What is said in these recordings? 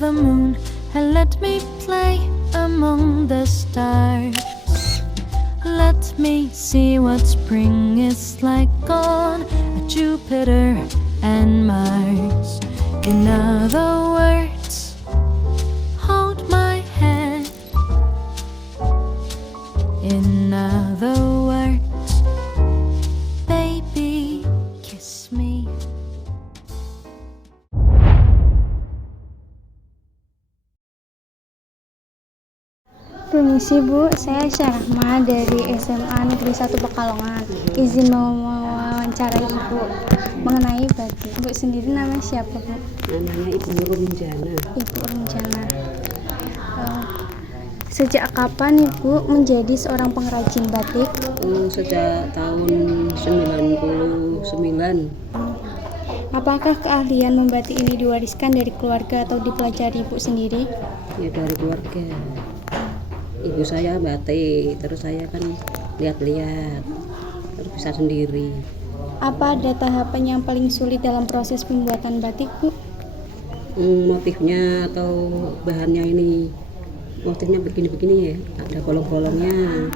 the moon and let me play among the stars. Let me see what spring is like on Jupiter and Mars. In other words, hold my hand. In other words, baby, kiss me. Permisi Bu, saya Syarahma dari SMA Negeri 1 Pekalongan. Izin mau mewawancarai Ibu mengenai batik. Ibu sendiri namanya siapa Bu? Namanya Ibu Runjana. Ibu Runjana. Sejak kapan Ibu menjadi seorang pengrajin batik? Sejak tahun 99. Apakah keahlian membatik ini diwariskan dari keluarga atau dipelajari Ibu sendiri? Ya dari keluarga. Ibu saya batik, terus saya kan lihat-lihat, terus bisa sendiri. Apa ada tahapan yang paling sulit dalam proses pembuatan batik Bu? Motifnya atau bahannya ini, motifnya begini-begini ya, ada bolong-bolongnya.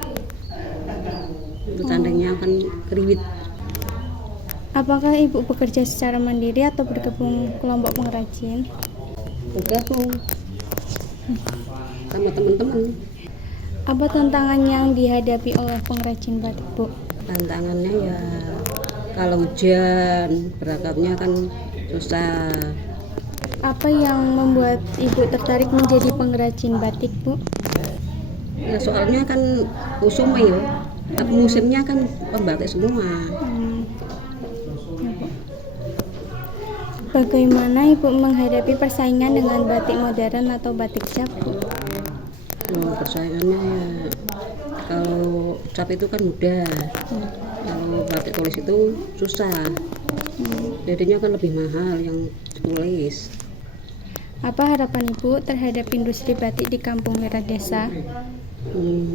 Itu tandanya kan kriwit. Apakah Ibu bekerja secara mandiri atau bergabung kelompok pengrajin? Bergabung sama teman-teman. Apa tantangan yang dihadapi oleh pengrajin batik Bu? Tantangannya ya kalau hujan berangkatnya kan susah. Apa yang membuat Ibu tertarik menjadi pengrajin batik Bu? Ya soalnya kan usume ya, musimnya kan pembatik semua. Bagaimana Ibu menghadapi persaingan dengan batik modern atau batik cap Bu? Persaingannya ya kalau cap itu kan mudah, kalau batik tulis itu susah. Jadinya kan lebih mahal yang tulis. Apa harapan Ibu terhadap industri batik di Kampung Merah Desa?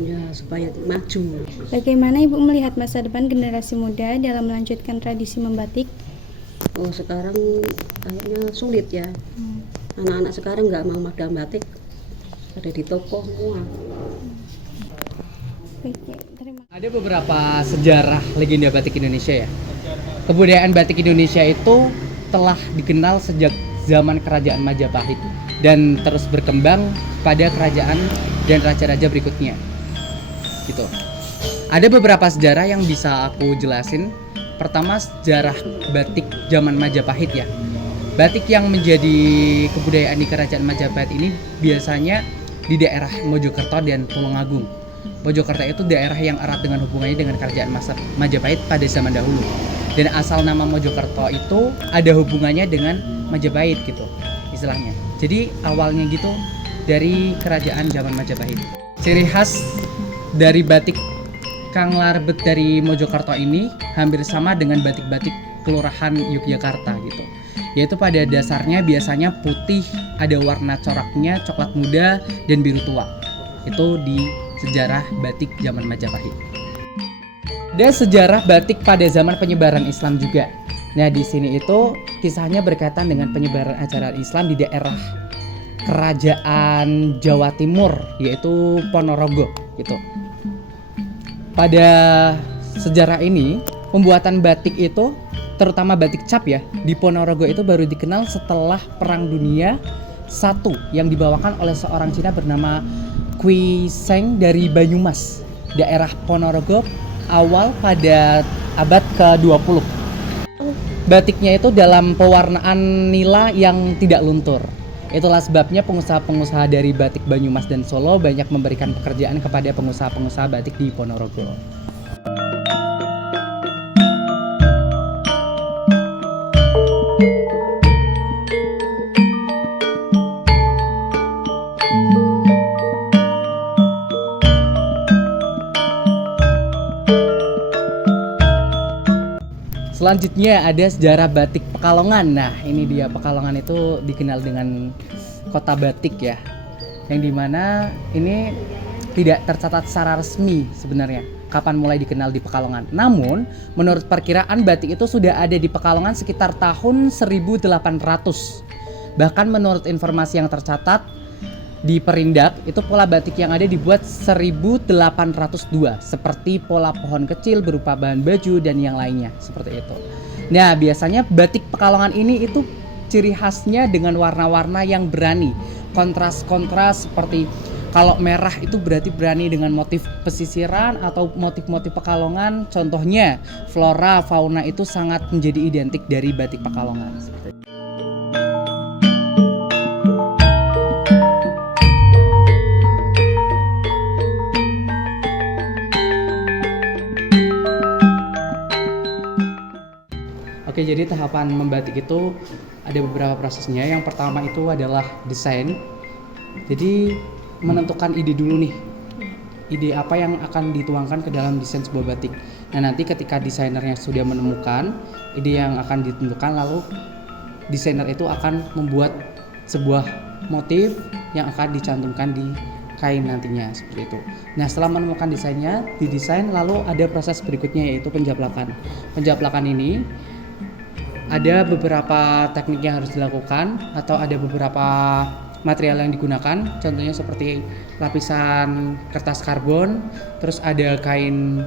Ya supaya maju. Bagaimana Ibu melihat masa depan generasi muda dalam melanjutkan tradisi membatik? Sekarang kayaknya sulit ya. Anak-anak sekarang nggak mau modal batik, ada di toko semua. Ada beberapa sejarah legenda batik Indonesia ya. Kebudayaan batik Indonesia itu telah dikenal sejak zaman kerajaan Majapahit dan terus berkembang pada kerajaan dan raja-raja berikutnya. Gitu. Ada beberapa sejarah yang bisa aku jelasin. Pertama, sejarah batik zaman Majapahit ya. Batik yang menjadi kebudayaan di kerajaan Majapahit ini biasanya di daerah Mojokerto dan Tulungagung. Mojokerto itu daerah yang erat dengan hubungannya dengan kerajaan Majapahit pada zaman dahulu. Dan asal nama Mojokerto itu ada hubungannya dengan Majapahit gitu istilahnya. Jadi awalnya gitu dari kerajaan zaman Majapahit. Ciri khas dari batik Kang Larbet dari Mojokerto ini hampir sama dengan batik-batik kelurahan Yogyakarta gitu. Yaitu pada dasarnya biasanya putih, ada warna coraknya, coklat muda, dan biru tua. Itu di sejarah batik zaman Majapahit. Ada sejarah batik pada zaman penyebaran Islam juga. Nah di sini itu kisahnya berkaitan dengan penyebaran ajaran Islam di daerah kerajaan Jawa Timur, yaitu Ponorogo gitu. Pada sejarah ini, pembuatan batik itu, terutama batik cap ya, di Ponorogo itu baru dikenal setelah Perang Dunia I yang dibawakan oleh seorang Cina bernama Kui Seng dari Banyumas, daerah Ponorogo awal pada abad ke-20. Batiknya itu dalam pewarnaan nila yang tidak luntur. Itulah sebabnya pengusaha-pengusaha dari batik Banyumas dan Solo banyak memberikan pekerjaan kepada pengusaha-pengusaha batik di Ponorogo. Selanjutnya ada sejarah batik Pekalongan. Nah ini dia, Pekalongan itu dikenal dengan kota batik ya, yang dimana ini tidak tercatat secara resmi sebenarnya kapan mulai dikenal di Pekalongan. Namun menurut perkiraan batik itu sudah ada di Pekalongan sekitar tahun 1800. Bahkan menurut informasi yang tercatat di Perindak, itu pola batik yang ada dibuat 1802 seperti pola pohon kecil berupa bahan baju dan yang lainnya seperti itu. Nah, biasanya batik Pekalongan ini itu ciri khasnya dengan warna-warna yang berani, kontras-kontras seperti kalau merah itu berarti berani dengan motif pesisiran atau motif-motif Pekalongan. Contohnya flora, fauna itu sangat menjadi identik dari batik Pekalongan. Oke, jadi tahapan membatik itu ada beberapa prosesnya. Yang pertama itu adalah desain. Jadi menentukan ide dulu nih, ide apa yang akan dituangkan ke dalam desain sebuah batik. Nah, nanti ketika desainernya sudah menemukan ide yang akan ditentukan, lalu desainer itu akan membuat sebuah motif yang akan dicantumkan di kain nantinya seperti itu. Nah, setelah menemukan desainnya, didesain, lalu ada proses berikutnya yaitu penjaplakan. Penjaplakan ini ada beberapa teknik yang harus dilakukan atau ada beberapa material yang digunakan, contohnya seperti lapisan kertas karbon, terus ada kain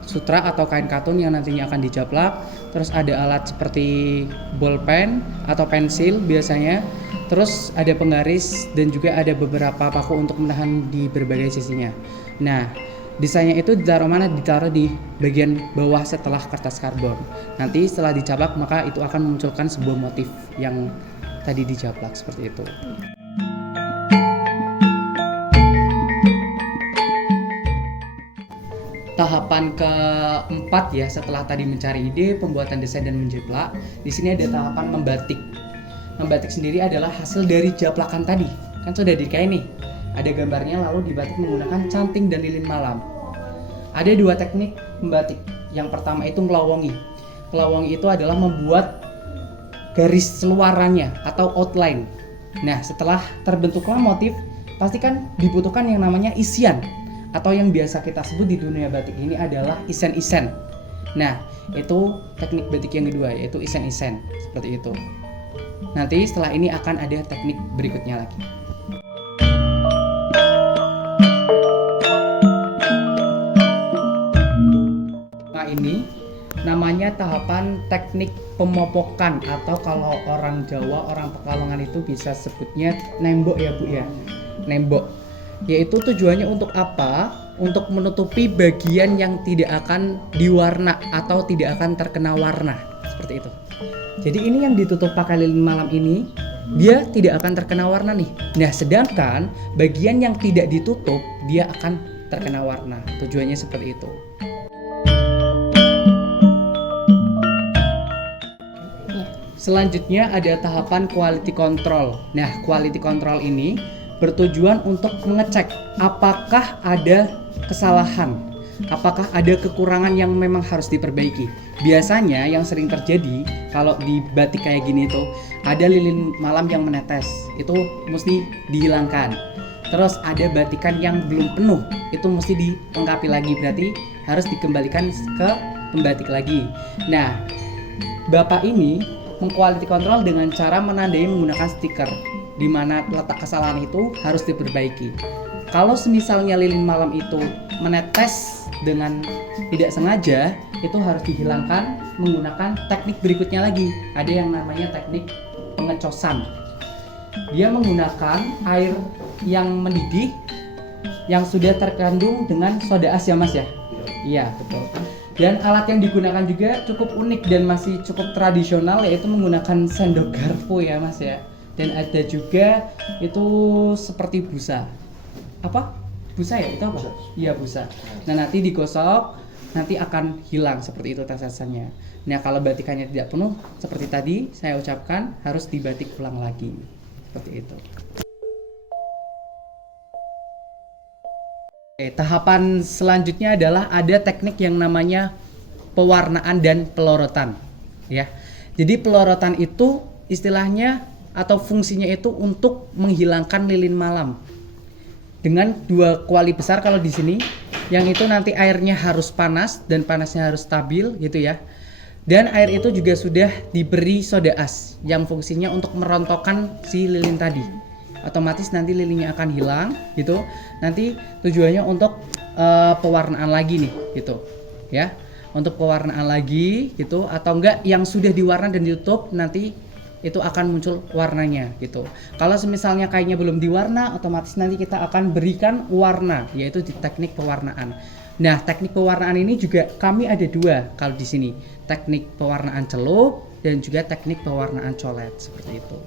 sutra atau kain katun yang nantinya akan dijaplak, terus ada alat seperti bolpen atau pensil biasanya, terus ada penggaris dan juga ada beberapa paku untuk menahan di berbagai sisinya. Nah, desainnya itu ditaruh mana? Ditaruh di bagian bawah setelah kertas karbon. Nanti setelah dijaplak maka itu akan memunculkan sebuah motif yang tadi dijaplak seperti itu. Tahapan keempat ya, setelah tadi mencari ide, pembuatan desain dan menjaplak, di sini ada tahapan membatik. Membatik sendiri adalah hasil dari japlakan tadi. Kan sudah di kain nih. Ada gambarnya, lalu dibatik menggunakan canting dan lilin malam. Ada dua teknik membatik. Yang pertama itu melawongi. Melawongi itu adalah membuat garis luarannya atau outline. Nah, setelah terbentuklah motif, pasti kan dibutuhkan yang namanya isian, atau yang biasa kita sebut di dunia batik ini adalah isen-isen. Nah, itu teknik batik yang kedua, yaitu isen-isen, seperti itu. Nanti setelah ini akan ada teknik berikutnya lagi. Nah, ini namanya tahapan teknik pemopokan, atau kalau orang Jawa, orang Pekalongan itu bisa sebutnya nembok ya Bu ya, nembok. Yaitu tujuannya untuk apa? Untuk menutupi bagian yang tidak akan diwarna atau tidak akan terkena warna, seperti itu. Jadi ini yang ditutup pakai lilin malam ini, dia tidak akan terkena warna nih. Nah, sedangkan bagian yang tidak ditutup, dia akan terkena warna. Tujuannya seperti itu. Selanjutnya ada tahapan quality control. Nah, quality control ini bertujuan untuk mengecek apakah ada kesalahan, apakah ada kekurangan yang memang harus diperbaiki. Biasanya yang sering terjadi kalau di batik kayak gini tuh ada lilin malam yang menetes, itu mesti dihilangkan. Terus ada batikan yang belum penuh, itu mesti dilengkapi lagi, berarti harus dikembalikan ke pembatik lagi. Nah, Bapak ini mengquality control dengan cara menandai menggunakan stiker, di mana letak kesalahan itu harus diperbaiki. Kalau semisalnya lilin malam itu menetes dengan tidak sengaja, itu harus dihilangkan menggunakan teknik berikutnya lagi. Ada yang namanya teknik pengecosan. Dia menggunakan air yang mendidih yang sudah terkandung dengan soda as ya Mas ya? Iya, betul. Dan alat yang digunakan juga cukup unik dan masih cukup tradisional, yaitu menggunakan sendok garpu ya Mas ya. Dan ada juga itu seperti busa. Apa? Busa ya? Itu apa? Iya, busa. Nah, nanti digosok, nanti akan hilang seperti itu tetesannya. Nah, kalau batikannya tidak penuh seperti tadi saya ucapkan, harus dibatik ulang lagi. Seperti itu. Oke, tahapan selanjutnya adalah ada teknik yang namanya pewarnaan dan pelorotan, ya. Jadi pelorotan itu istilahnya atau fungsinya itu untuk menghilangkan lilin malam dengan dua kuali besar. Kalau di sini yang itu nanti airnya harus panas dan panasnya harus stabil gitu ya. Dan air itu juga sudah diberi soda as yang fungsinya untuk merontokkan si lilin tadi. Otomatis nanti lilinnya akan hilang gitu. Nanti tujuannya untuk pewarnaan lagi nih gitu ya, untuk pewarnaan lagi gitu, atau enggak yang sudah diwarna dan ditutup nanti itu akan muncul warnanya gitu. Kalau misalnya kainnya belum diwarna, otomatis nanti kita akan berikan warna, yaitu di teknik pewarnaan. Nah, teknik pewarnaan ini juga kami ada dua kalau di sini, teknik pewarnaan celup dan juga teknik pewarnaan colet seperti itu.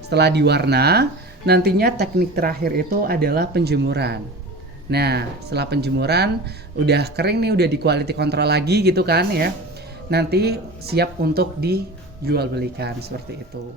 Setelah diwarna, nantinya teknik terakhir itu adalah penjemuran. Nah, setelah penjemuran udah kering nih, udah di quality control lagi gitu kan ya. Nanti siap untuk dijual belikan seperti itu.